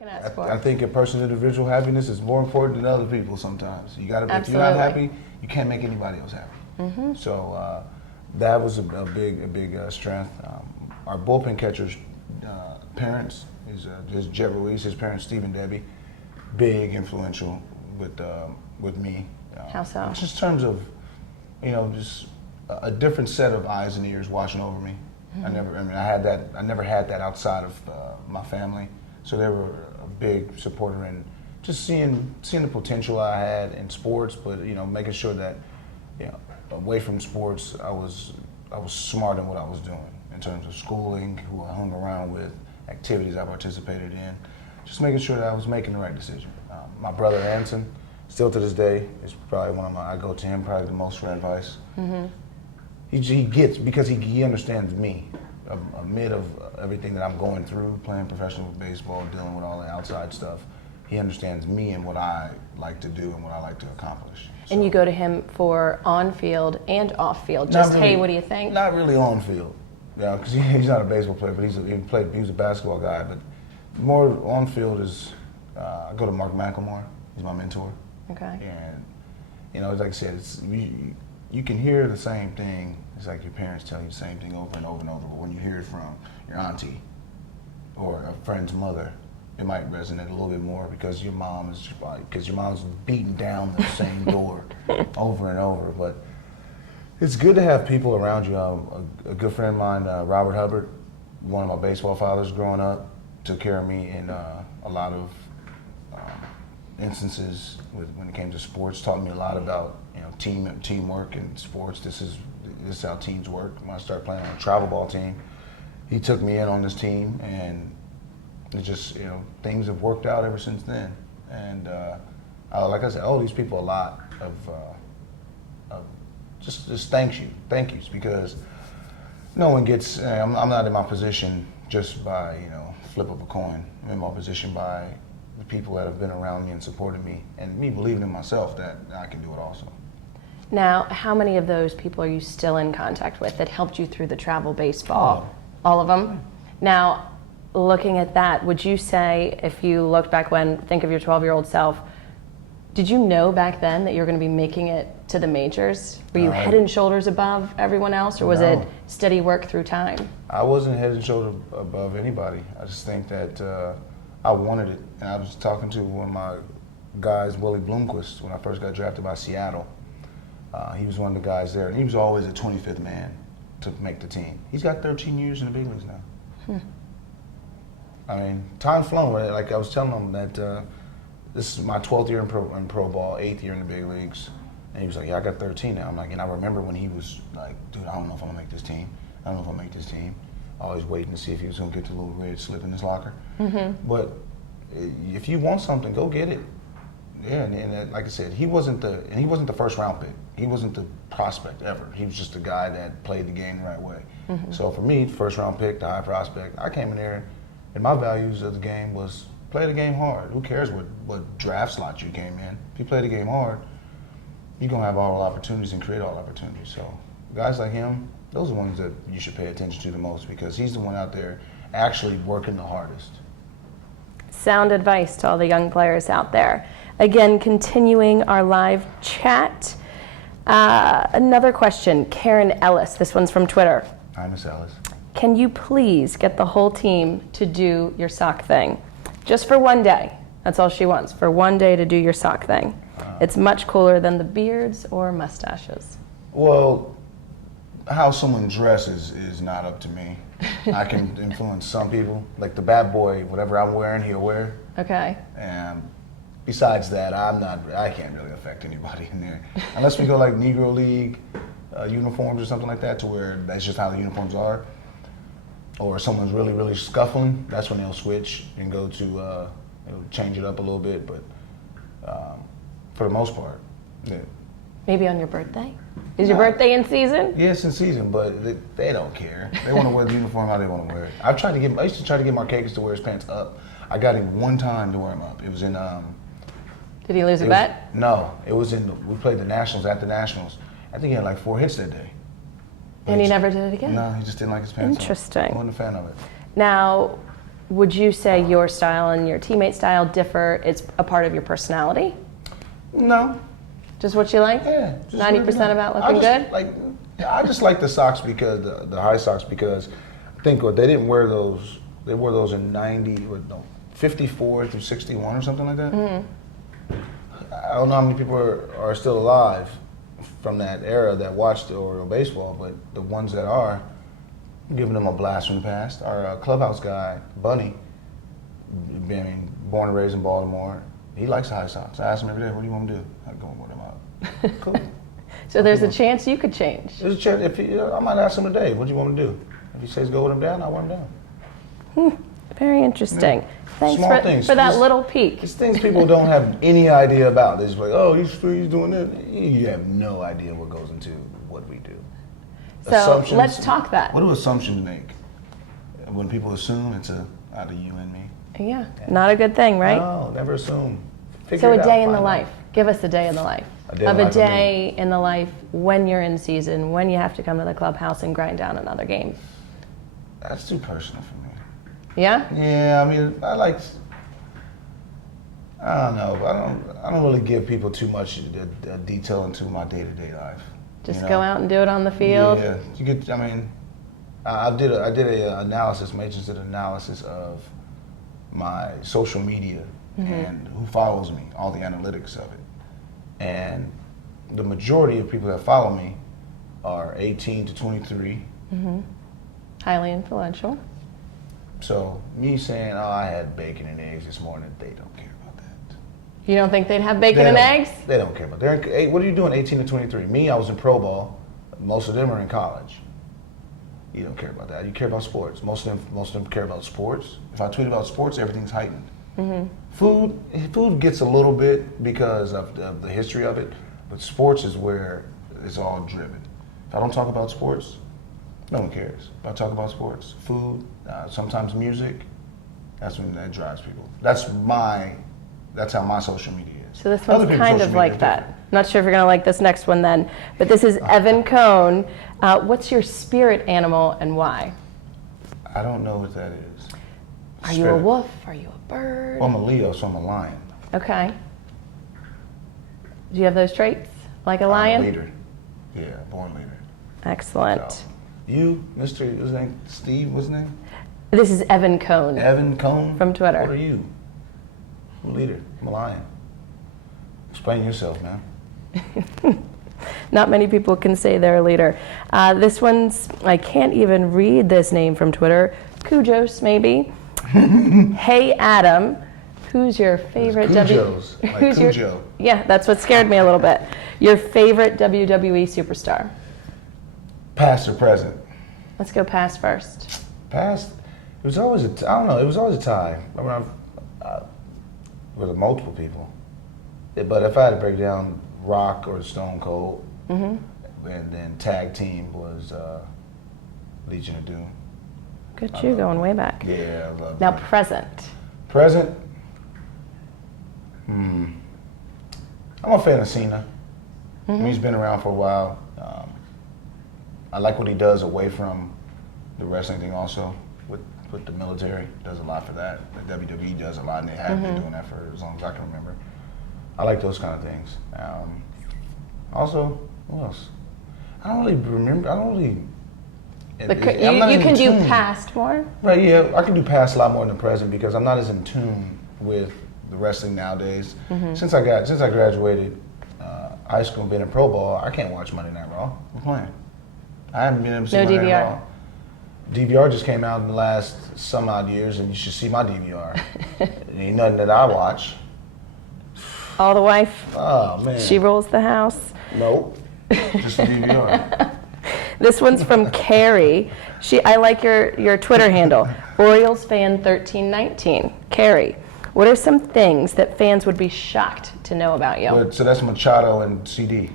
Can ask for. I think a person's individual happiness is more important than other people sometimes. You got to. If Absolutely. you're not happy, you can't make anybody else happy. Mm-hmm. So that was a big strength. Our bullpen catcher's parents is Jet Ruiz. His parents, Steve and Debbie, big influential with me. How so? Just in terms of, just a different set of eyes and ears watching over me. Mm-hmm. I never had that outside of my family. So they were a big supporter in just seeing the potential I had in sports, but making sure that away from sports I was smart in what I was doing in terms of schooling, who I hung around with, activities I participated in, just making sure that I was making the right decision. My brother Anson, still to this day, is probably I go to him probably the most for advice. Mm-hmm. He gets, because he understands me. Amid of everything that I'm going through, playing professional baseball, dealing with all the outside stuff, he understands me and what I like to do and what I like to accomplish. So, and you go to him for on-field and off-field, just, really, hey, what do you think? Not really on-field, because he's not a baseball player, but he was a basketball guy, but more on-field is, I go to Mark McLemore, he's my mentor. Okay. And, like I said, you can hear the same thing. It's like your parents tell you the same thing over and over and over, but when you hear it from your auntie or a friend's mother, it might resonate a little bit more because your mom's beating down the same door over and over. But it's good to have people around you. A good friend of mine, Robert Hubbard, one of my baseball fathers growing up, took care of me in a lot of instances when it came to sports. Taught me a lot about teamwork in sports. This is how teams work. When I started playing on a travel ball team, he took me in on this team, and it just things have worked out ever since then. And like I said, I owe these people a lot of just thank yous, because no one gets. I'm not in my position just by flip of a coin. I'm in my position by the people that have been around me and supported me, and me believing in myself that I can do it also. Now, how many of those people are you still in contact with that helped you through the travel baseball? All of them? Now, looking at that, would you say, if you looked back think of your 12-year-old self, did you know back then that you were going to be making it to the majors? Were you head and shoulders above everyone else, or was it steady work through time? I wasn't head and shoulder above anybody. I just think that I wanted it. And I was talking to one of my guys, Willie Bloomquist, when I first got drafted by Seattle. He was one of the guys there, and he was always a 25th man to make the team. He's got 13 years in the big leagues now. I mean, time's flown. Like I was telling him that this is my 12th year in pro ball, 8th year in the big leagues, and he was like, "Yeah, I got 13 now." I'm like, and I remember when he was like, "Dude, I don't know if I'm gonna make this team. I don't know if I'll make this team." Always waiting to see if he was gonna get the little red slip in his locker. Mm-hmm. But if you want something, go get it. Yeah, and like I said, he wasn't the first round pick. He wasn't the prospect ever. He was just a guy that played the game the right way. Mm-hmm. So for me, first round pick, the high prospect, I came in there, and my values of the game was play the game hard. Who cares what draft slot you came in? If you play the game hard, you're gonna have all opportunities and create all opportunities. So guys like him, those are the ones that you should pay attention to the most, because he's the one out there actually working the hardest. Sound advice to all the young players out there. Again, continuing our live chat. Another question, Karen Ellis. This one's from Twitter. Hi, Miss Ellis. Can you please get the whole team to do your sock thing? Just for one day. That's all she wants, for one day to do your sock thing. It's much cooler than the beards or mustaches. Well, how someone dresses is not up to me. I can influence some people. Like the bad boy, whatever I'm wearing, he'll wear. Okay. And besides that, I can't really affect anybody in there. Unless we go like Negro League uniforms or something like that, to where that's just how the uniforms are. Or someone's really, really scuffling, that's when they'll switch and go to, change it up a little bit. But for the most part, yeah. Maybe on your birthday? Is your birthday in season? Yes, in season, but they don't care. They want to wear the uniform how they want to wear it. I used to try to get Marquez to wear his pants up. I got him one time to wear them up. It was in. Did he lose a bet? No, it was we played the Nationals at the Nationals. I think he had like 4 hits that day. And he never did it again? No, he just didn't like his pants. Interesting. I wasn't a fan of it. Now, would you say your style and your teammate style differ? It's a part of your personality? No. Just what you like? Yeah. 90% about looking good? I just like the socks because the high socks because I think they didn't wear those. They wore those in 54 through 61 or something like that. Mm-hmm. I don't know how many people are still alive from that era that watched the Oriole baseball, but the ones that are, I'm giving them a blast from the past. Our clubhouse guy, Bunny, born and raised in Baltimore, he likes high socks. I ask him every day, what do you want me to do? I go and wear them out. Cool. So there's a chance you could change. There's a chance. I might ask him today, what do you want me to do? If he says go with him down, I'll wear him down. Very interesting. Yeah. Thanks for that little peek. It's things people don't have any idea about. They're just like, oh, he's doing this. You have no idea what goes into what we do. So let's talk that. What do assumptions make? When people assume it's out of you and me. Yeah, not a good thing, right? No, never assume. So a day in the life. Give us a day in the life. A day in the life when you're in season, when you have to come to the clubhouse and grind down another game. That's too personal for me. Yeah? Yeah, I mean, I don't know. I don't really give people too much detail into my day-to-day life. Just go out and do it on the field? Yeah. I did a analysis, Majors did an analysis of my social media and who follows me, all the analytics of it. And the majority of people that follow me are 18 to 23. Mm-hmm. Highly influential. So me saying, oh, I had bacon and eggs this morning, they don't care about that. You don't think they'd have bacon and eggs? They don't care about that. What are you doing 18 to 23? Me, I was in pro ball. Most of them are in college. You don't care about that. You care about sports. Most of them care about sports. If I tweet about sports, everything's heightened. Mm-hmm. Food gets a little bit because of the history of it, but sports is where it's all driven. If I don't talk about sports, no one cares. If I talk about sports, food, sometimes music, that's when that drives people. That's how my social media is. So this one's kind of like that. Not sure if you're going to like this next one then, but this is Evan Cohn. What's your spirit animal and why? I don't know what that is. Are you a wolf? Are you a bird? Well, I'm a Leo, so I'm a lion. Okay. Do you have those traits? Like a lion? I'm a leader. Yeah, born leader. Excellent. So, you, Mr. What's his name? Steve, what's his name? This is Evan Cohn. Evan Cohn? From Twitter. What are you? I'm a leader. I'm a lion. Explain yourself, man. Not many people can say they're a leader. This one's, I can't even read this name from Twitter. Kujos, maybe. Hey, Adam, who's your favorite Yeah, that's what scared me a little bit. Your favorite WWE superstar? Past or present? Let's go past first. Past? It was always it was always a tie. I mean, with multiple people. But if I had to break down Rock or Stone Cold, and then tag team was Legion of Doom. Good you, going way back. Yeah, I love Now that. present. Present? I'm a fan of Cena. He's been around for a while. I like what he does away from the wrestling thing also with the military. Does a lot for that. The WWE does a lot, and they have been doing that for as long as I can remember. I like those kind of things. Also, what else? I don't really remember. I don't really. You can do past more? Right, yeah. I can do past a lot more than present because I'm not as in tune with the wrestling nowadays. Since I graduated high school and been in pro ball, I can't watch Monday Night Raw. I'm playing. I haven't been able to see Monday Night Raw. DVR just came out in the last some odd years, and you should see my DVR. Ain't nothing that I watch. All the wife? Oh, man. She rules the house? Nope. Just the DVR. This one's from Carrie. I like your Twitter handle, Orioles fan 1319. Carrie, what are some things that fans would be shocked to know about you? So that's Machado and CD.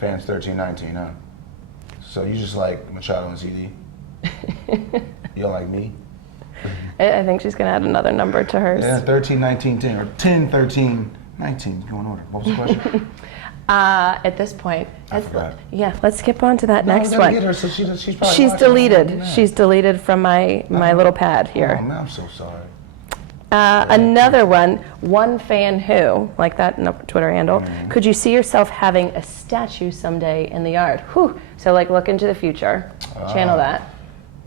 Fans 1319, huh? So you just like Machado and CD? You don't like me? I think she's going to add another number to hers. Yeah, 13, 19, 10, or 10, 13, 19. Go in order. What was the question? At this point, I forgot. yeah, let's skip on to that next one. Get her, so she's probably She's watching. deleted. She's deleted from my little pad here. Oh man, I'm so sorry. Another one fan who, like that Twitter handle, could you see yourself having a statue someday in the yard? Whew. So like look into the future, channel that.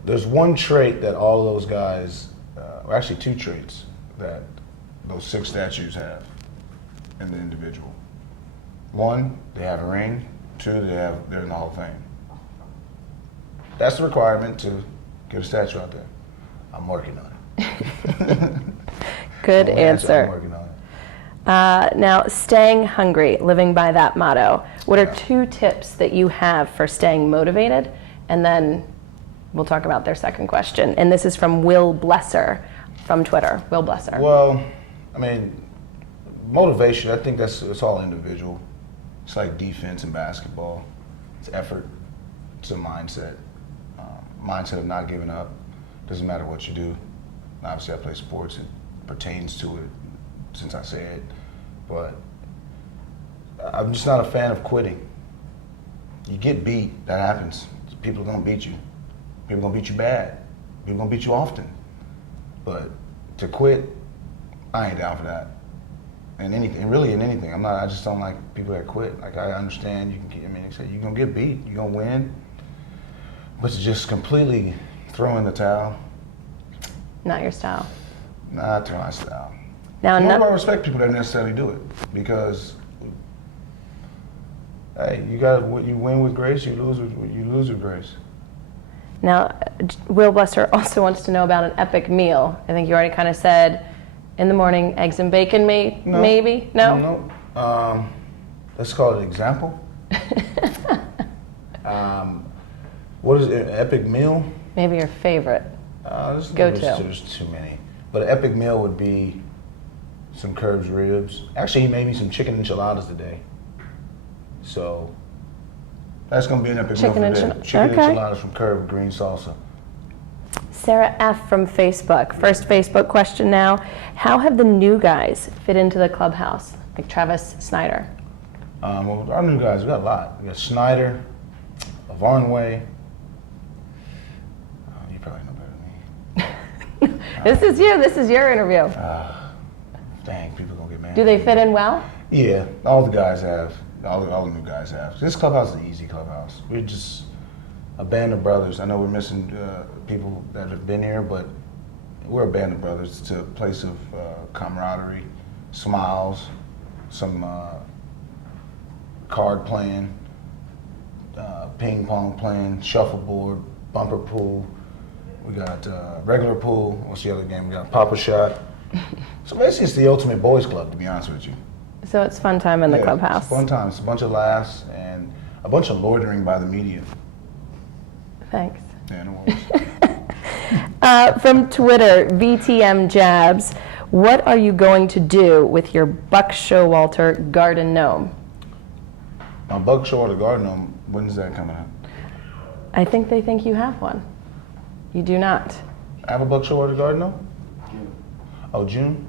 There's one trait that all those guys, or actually two traits that those 6 statues have in the individual. 1, they have a ring. 2, they're in the Hall of Fame. That's the requirement to get a statue out there. I'm working on it. Good answer. I'm working on it. Now, staying hungry, living by that motto. What are 2 tips that you have for staying motivated? And then we'll talk about their second question. And this is from Will Blesser from Twitter. Will Blesser. Well, I mean, motivation, I think it's all individual. It's like defense in basketball. It's effort. It's a mindset. Mindset of not giving up. Doesn't matter what you do. Obviously, I play sports. It pertains to it since I say it. But I'm just not a fan of quitting. You get beat, that happens. People are going to beat you. People are going to beat you bad. People are going to beat you often. But to quit, I ain't down for that. In anything, really in anything. I just don't like people that quit. Like I understand you're gonna get beat, you're gonna win. But to just completely throw in the towel. Not your style. Not to my style. Now, I respect people that necessarily do it because hey, you win with grace, you lose with grace. Now, Will Blesser also wants to know about an epic meal. I think you already kind of said in the morning, eggs and bacon, maybe? No? No. Let's call it an example. What is an epic meal? Maybe your favorite. Go-to. There's too many. But an epic meal would be some curved ribs. Actually, maybe some chicken enchiladas today. So that's going to be an epic meal for today. Chicken enchiladas from curved green salsa. Sarah F. from Facebook. First Facebook question now. How have the new guys fit into the clubhouse, like Travis Snyder? Well, our new guys, we got a lot. We got Snyder, Varnway. You probably know better than me. This is your interview. Dang, people gonna get mad. Do they fit in well? Yeah, all the guys have. All the new guys have. This clubhouse is an easy clubhouse. We're just a band of brothers. I know we're missing people that have been here, but we're a band of brothers. It's a place of camaraderie, smiles, some card playing, ping pong playing, shuffleboard, bumper pool. We got regular pool. What's the other game? We got Papa Shot. So basically, it's the ultimate boys club, to be honest with you. So it's fun time in the clubhouse. It's fun time. It's a bunch of laughs and a bunch of loitering by the media. Thanks. Yeah, no worries. From Twitter, VTM Jabs, what are you going to do with your Buck Showalter garden gnome? My Buck Showalter garden gnome, when's that coming out? I think they think you have one. You do not. I have a Buck Showalter garden gnome? June. Oh, June?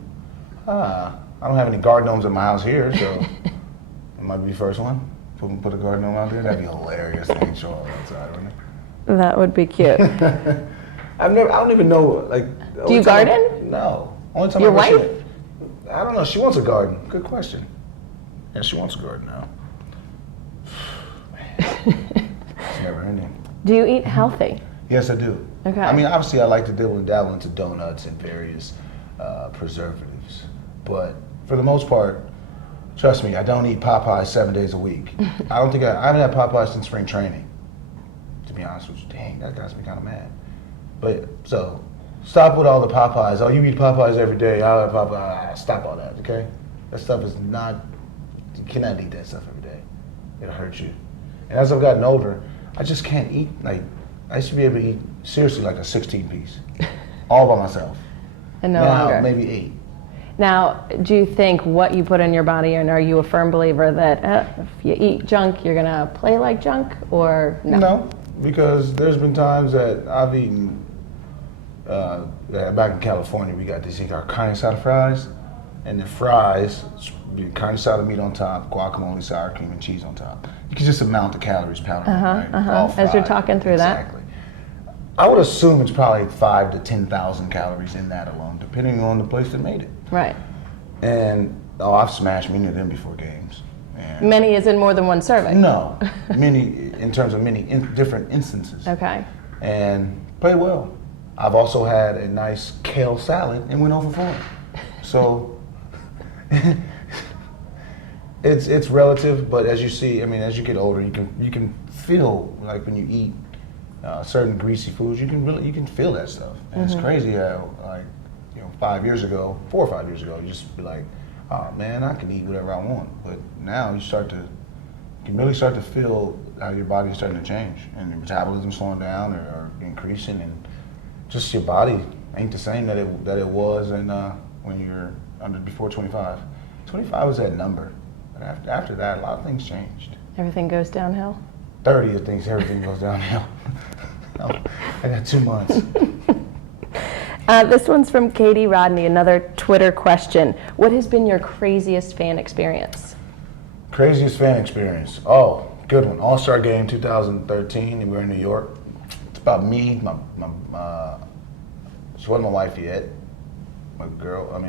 I don't have any garden gnomes in my house here, so it might be the first one. Put a garden gnome out there. That'd be hilarious. They can show all outside, wouldn't it? That would be cute. I don't even know, like. Do you garden? No. Only time Your wife? I don't know. She wants a garden. Good question. Yeah, she wants a garden now. It's never ending. Do you eat healthy? Yes, I do. Okay. I mean, obviously, I like to dabble into donuts and various preservatives, but for the most part, trust me, I don't eat Popeyes 7 days a week. I haven't had Popeyes since spring training. To be honest with you, dang, that guy's me kind of mad. But so, stop with all the Popeyes. Oh, you eat Popeyes every day. I'll have Popeyes. Stop all that, okay? That stuff is not. You cannot eat that stuff every day. It'll hurt you. And as I've gotten older, I just can't eat like. I used to be able to eat seriously like a 16-piece, all by myself. And no longer. Maybe 8. Now, do you think what you put in your body, and are you a firm believer that if you eat junk, you're gonna play like junk, or no? No, because there's been times that I've eaten. Back in California, we got these carne asada fries. and the fries, carne asada meat on top, guacamole, sour cream, and cheese on top. You can just amount the calories pounded, right? All As you're fried. talking through that. Exactly. I would assume it's probably 5,000 to 10,000 calories in that alone, depending on the place that made it. Right. And I've smashed many of them before games. And Many is in more than one serving. no, many in terms of many different instances. Okay. And played well. I've also had a nice kale salad and went over for it. So it's relative, but as you see, I mean, as you get older, you can feel like when you eat certain greasy foods, you can feel that stuff. And it's crazy how 4 or 5 years ago, you just be like, oh man, I can eat whatever I want. But now you can really start to feel how your body is starting to change and your metabolism slowing down or increasing, and just your body ain't the same that it was when you're before 25. 25 was that number, but after that, a lot of things changed. Everything goes downhill. 30 of things, everything goes downhill. I got 2 months. This one's from Katie Rodney, another Twitter question. What has been your craziest fan experience? Craziest fan experience. Oh, good one. All-Star Game 2013, and we were in New York. It's about me, she wasn't my wife yet. My girl, I was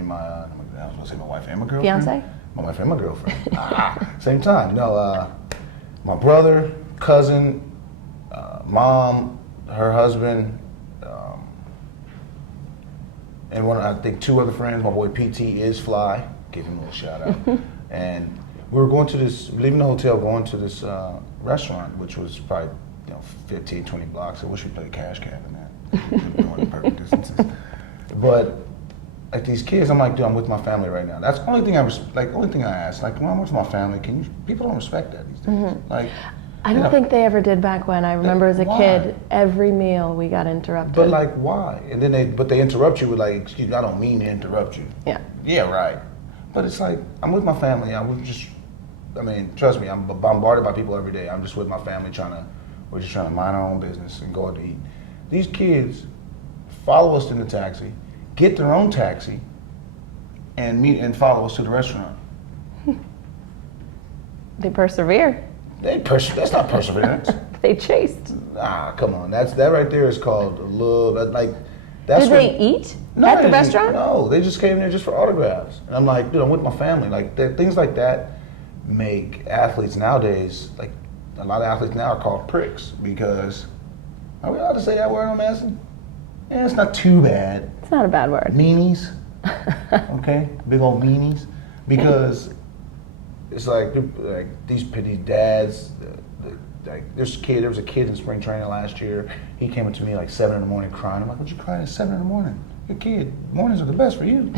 gonna say my wife and my girlfriend. Fiance? My wife and my girlfriend. Same time. No, my brother, cousin, mom, her husband, and I think 2 other friends. My boy PT is Fly. Give him a little shout out. And we were leaving the hotel, going to this restaurant, which was probably 15, 20 blocks. I wish we played Cash Cab in that. Going in perfect distances. But like these kids, I'm like, dude, I'm with my family right now. That's the only thing I ask. Like when I'm with my family, people don't respect that these days. Like, I don't think they ever did back when. I remember as a why? kid, every meal we got interrupted. But like, why? And then they interrupt you with like, excuse me, I don't mean to interrupt you. Yeah. Yeah, right. But it's like, I'm with my family. Trust me, I'm bombarded by people every day. I'm just with my family we're just trying to mind our own business and go out to eat. These kids follow us in the taxi, get their own taxi, and follow us to the restaurant. They persevere. That's not perseverance. They chased. Come on. That right there is called love. That's Did they eat at the restaurant? No, they just came there just for autographs. And I'm like, dude, I'm with my family. Like things like that make athletes nowadays, like a lot of athletes now are called pricks because, are we allowed to say that word on Madison? Yeah, it's not too bad. It's not a bad word. Meanies. Okay? Big old meanies. Because it's like these dads, there was a kid in spring training last year. He came up to me like 7 in the morning crying. I'm like, what you crying at 7 in the morning? You're a kid. Mornings are the best for you.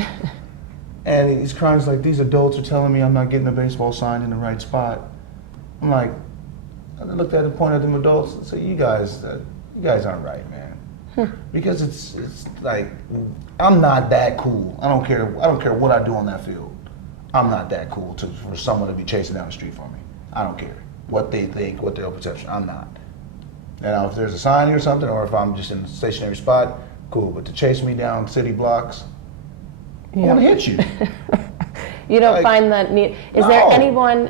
And he's crying. He's like, these adults are telling me I'm not getting a baseball signed in the right spot. I'm like, I looked at him, pointed at them adults, and said, you guys aren't right, man. Because it's like, I'm not that cool. I don't care what I do on that field. I'm not that cool for someone to be chasing down the street for me. I don't care what they think, what their perception. I'm not. Now, if there's a sign or something, or if I'm just in a stationary spot, cool. But to chase me down city blocks, I want to hit you. You don't find that neat. Is there anyone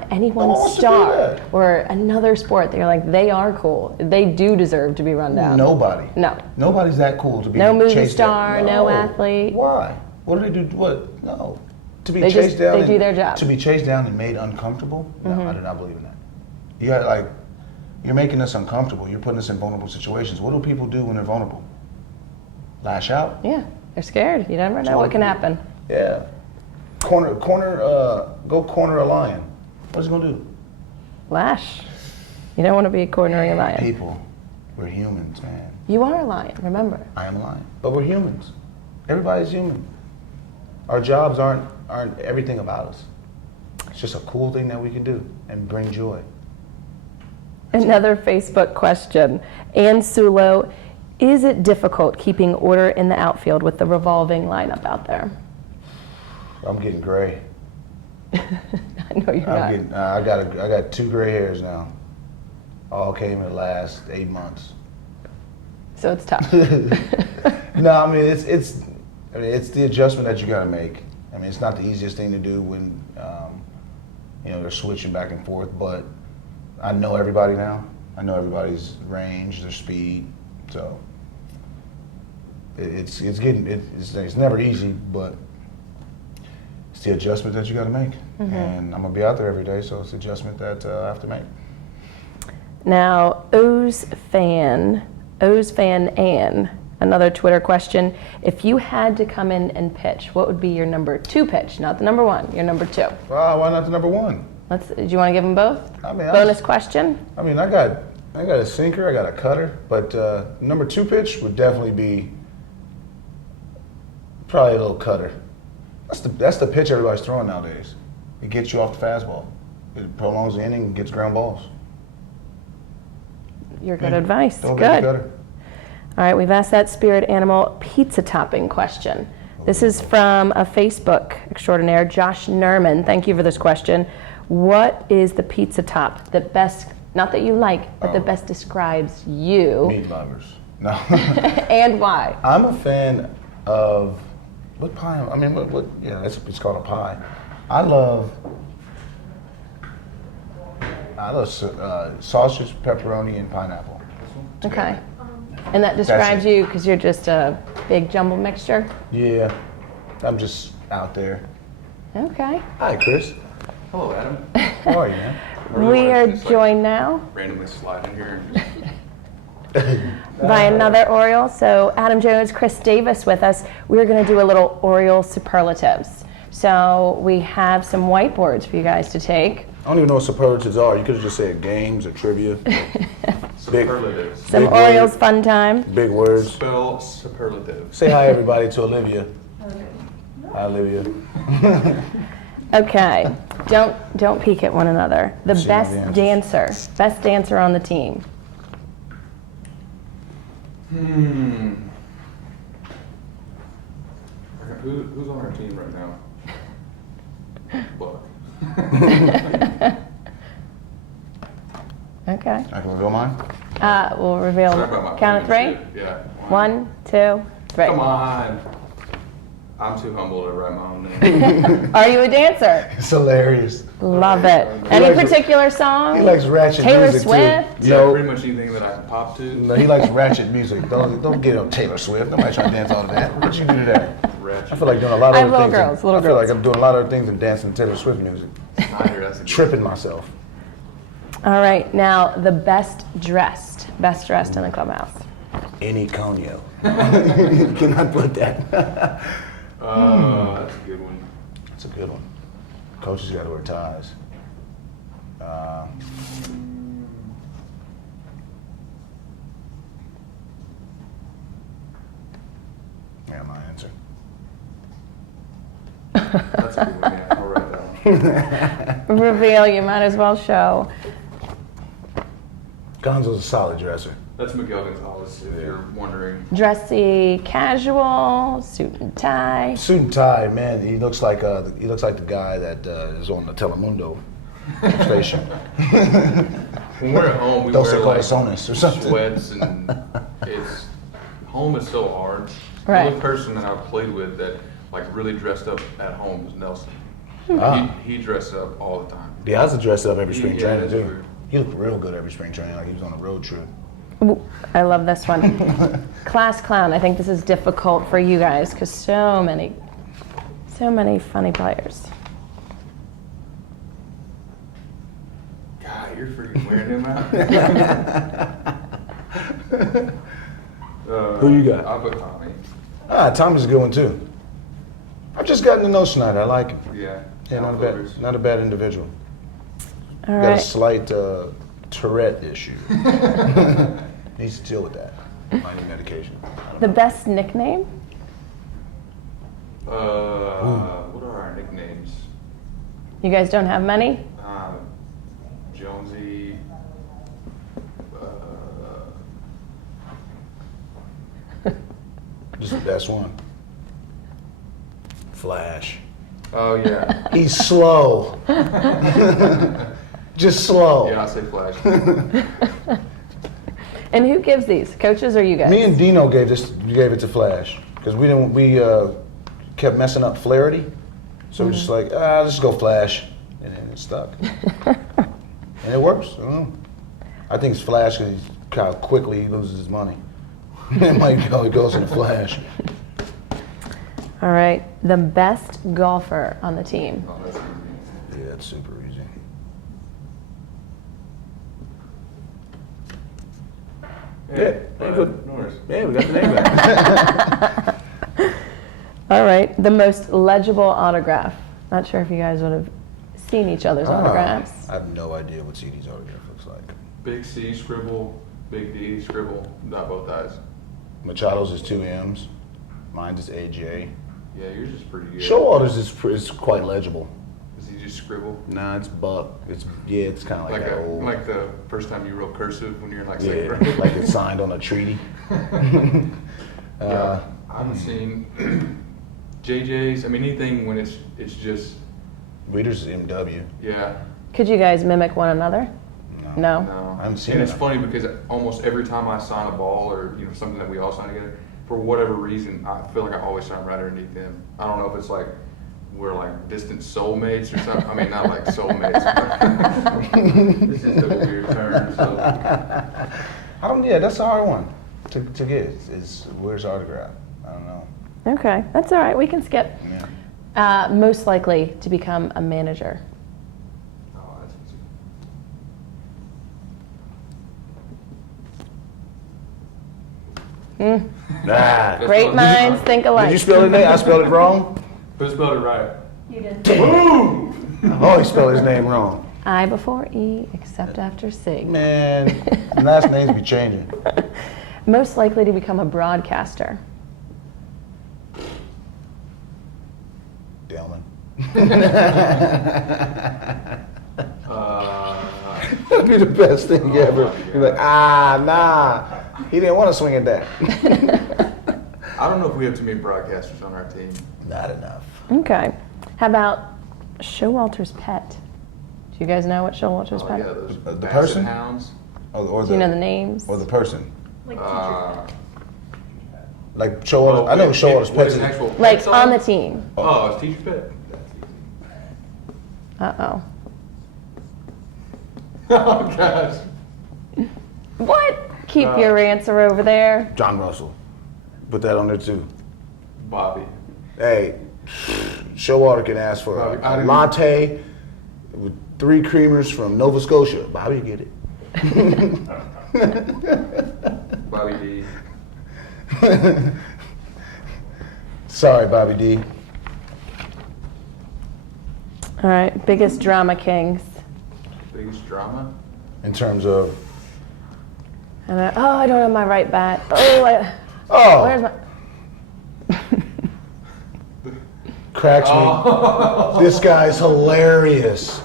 star or another sport that you're like, they are cool. They do deserve to be run down? Nobody. No. Nobody's that cool to be no movie chased star, down. no athlete. Why? What do they do? What? No. To be They chased down. do their job. To be chased down and made uncomfortable? No, I do not believe in that. You're making us uncomfortable. You're putting us in vulnerable situations. What do people do when they're vulnerable? Lash out? Yeah, they're scared. You never know what can happen. Yeah. Go corner a lion. What's he gonna do? Lash. You don't want to be cornering a lion. People, we're humans, man. You are a lion, remember. I am a lion, but we're humans. Everybody's human. Our jobs aren't everything about us. It's just a cool thing that we can do and bring joy. Another Facebook question. Ann Sulo, is it difficult keeping order in the outfield with the revolving lineup out there? I'm getting gray. I know you're not. I got 2 gray hairs now. All came in the last 8 months. So it's tough. No, I mean it's the adjustment that you got to make, I mean, it's not the easiest thing to do when they're switching back and forth, but I know everybody now. I know everybody's range, their speed, so it's never easy, but it's the adjustment that you got to make. And I'm gonna be out there every day, so it's an adjustment that I have to make. Now, O's fan Ann, another Twitter question. If you had to come in and pitch, what would be your number 2 pitch? Not the number 1, your number 2. Why not the number 1? Do you want to give them both? I mean, bonus question? I mean, I got a sinker, I got a cutter, but number 2 pitch would definitely be probably a little cutter. That's the pitch everybody's throwing nowadays. It gets you off the fastball. It prolongs the inning and gets ground balls. Your good advice. Don't Good. get the cutter. All right, we've asked that spirit animal pizza topping question. This is from a Facebook extraordinaire, Josh Nerman. Thank you for this question. What is the pizza top that best, not that you like, but that best describes you? Meat lovers. No. And why? I'm a fan of what pie? I mean, it's called a pie. I love sausage, pepperoni, and pineapple. Okay. And that describes you because you're just a big jumbled mixture? Yeah, I'm just out there. Okay. Hi, Chris. Hello, Adam. How are you, man? We are joined now Randomly slide in here and just by another Oriole. So Adam Jones, Chris Davis with us. We're going to do a little Orioles Superlatives. So we have some whiteboards for you guys to take. I don't even know what superlatives are. You could have just said games or trivia. superlatives. Some Big Orioles word. fun time. Big words. Spell superlative. Say hi, everybody, to Olivia. Hi, Olivia. Okay. Don't peek at one another. The See best the best dancer on the team. Who's on our team right now? Buck. Okay. I can reveal mine. We'll reveal. Sorry about my Count of 3. penmanship. Yeah. 1, 2, 3. Come on. I'm too humble to write my own name. Are you a dancer? It's hilarious. Love it. Any likes- particular song? He likes ratchet Taylor music Swift? too. Yeah, No, pretty much anything that I can pop to. no, he likes ratchet music. Don't get up Taylor Swift. Nobody try to dance all of that. What you do to that? Ratchet. I feel like doing a lot of I have other little things. girls, little I feel girls. like I'm doing a lot of other things than dancing to Taylor Swift music. Snyder, that's a good Tripping myself. All right. Now, the best dressed in the clubhouse. Any conyo. You cannot put that. That's a good one. That's a good one. Coaches got to wear ties. Yeah, my answer. That's a good one. Yeah, I'll write that one. Reveal. You might as well show. Gonzo's a solid dresser. That's Miguel Gonzalez, if you're wondering. Dressy, casual, suit and tie. Suit and tie, man. He looks like the guy that is on the Telemundo station. When we're at home, we Dos wear like Corazones or something. sweats, and it's home is so hard. Right. The only person that I've played with that like really dressed up at home was Nelson. Ah. He dressed up all the time. Yeah, I was dressed up every spring Yeah, training that's too. true. He looked real good every spring training, like he was on a road trip. Ooh, I love this one. Class clown. I think this is difficult for you guys because so many funny players. God, you're freaking wearing him out. Who you got? I'll put Tommy. Tommy's a good one too. I've just gotten to know Snyder. I like him. Yeah. Yeah, Outfielders. not a bad individual. All Got a right. slight Tourette issue. Needs to deal with that. Might need medication. The best nickname? What are our nicknames? You guys don't have many? Jonesy. Just the best one. Flash. Oh yeah. He's slow. Just slow. Yeah, I say Flash. And who gives these? Coaches or you guys? Me and Dino gave it to Flash because we kept messing up Flaherty. So we're just like, let's just go flash. And then it stuck. And it works. I don't know. I think it's flash because how quickly he loses his money. It might go, it goes in a flash. All right, the best golfer on the team. Oh, that's easy. Yeah, that's super easy. Hey, good. no worries. Yeah, we got the name back. All right, the most legible autograph. Not sure if you guys would have seen each other's autographs. I have no idea what CD's autograph looks like. Big C scribble, big D scribble, not both eyes. Machado's is 2 M's. Mine's is AJ. Yeah, yours is pretty good. Showalter's is quite legible. Does he just scribble? Nah, it's Buck. It's kind of like that old. Like the first time you wrote cursive when you're in like Yeah, second grade. like it's signed on a treaty. Yeah, I haven't seen JJ's. I mean, anything when it's just Reader's is MW. yeah. Could you guys mimic one another? No. No, I haven't seen and it. it's funny because almost every time I sign a ball or something that we all sign together, for whatever reason, I feel like I always sign right underneath them. I don't know if it's like we're like distant soulmates or something. I mean, not like soulmates. It's just a weird term. So Yeah, that's a hard one to get. Is where's autograph? I don't know. Okay, that's all right. We can skip. Yeah. Most likely to become a manager. oh, that's easy. Hmm. Nah. Great minds think alike. Did you spell his name? I spelled it wrong. Who spelled it right? You did. I always spell his name wrong. I before E, except after C. Man, last names be changing. Most likely to become a broadcaster. Delman. That'd be the best thing ever. You're like, nah. He didn't want to swing at that. I don't know if we have too many broadcasters on our team. Not enough. Okay. How about Showalter's pet? Do you guys know what Showalter's Oh, pet? yeah, those The basset person? hounds. Or Do you know the names? Or the person. Uh, Like Showalter. I know Showalter's what pets. is an actual pet Like sign? on the team. Oh, it's teacher's pet. That's easy. Uh-oh. Oh gosh. What? Keep your answer over there. John Russell. Put that on there too. Bobby. Hey, Showalter can ask for Bobby, I a didn't- latte with 3 creamers from Nova Scotia. Bobby, get it. Bobby D. Sorry, Bobby D. All right. Biggest drama kings. Biggest drama. In terms of, And I don't have my right bat. Where's oh, my... cracks me. Oh. This guy's hilarious.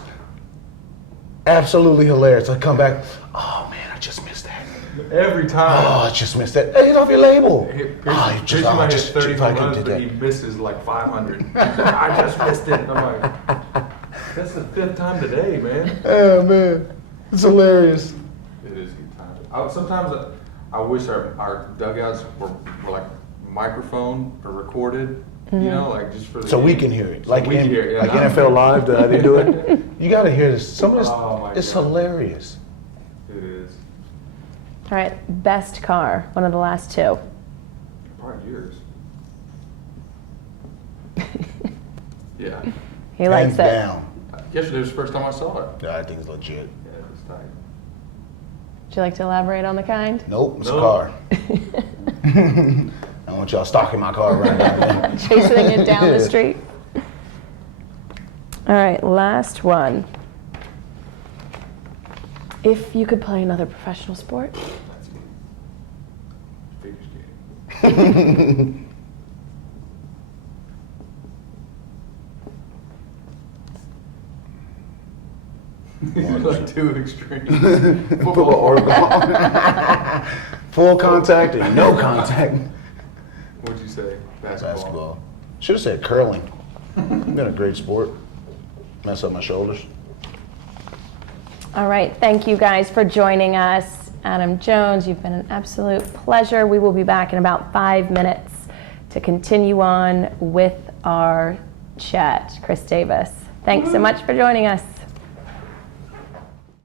Absolutely hilarious. I come back, oh man, I just missed that. Every time. Oh, I just missed that. Hey, get off your label. Pierce Oh, might hit 30 if home I could runs, do but that. he misses like 500. I just missed it. And I'm like, that's the 5th time today, man. Oh man, it's hilarious. It is good times. Sometimes I wish our dugouts were like microphone or recorded, you know, like just for the So we game. can hear it. So Like, we can hear it, yeah, like not- NFL Live, how they do it. You got to hear this. Some of this, Oh, my it's God. hilarious. It is. All right. Best car. One of the last two. Probably yours. Yeah. He likes Hands it. down. Yesterday was the first time I saw it. Yeah, I think it's legit. Yeah, it was tight. Would you like to elaborate on the kind? Nope, it's No. a car. I want y'all stalking my car right now. Chasing it down Yeah. the street. All right, last one. If you could play another professional sport, That's it. Figure skating. You're like too extreme. Football or golf. Full contact and no contact. What'd you say? Basketball. Basketball. Should have said curling. Been a great sport. Mess up my shoulders. all right, thank you guys for joining us. Adam Jones, you've been an absolute pleasure. We will be back in about 5 minutes to continue on with our chat. Chris Davis, thanks so much for joining us.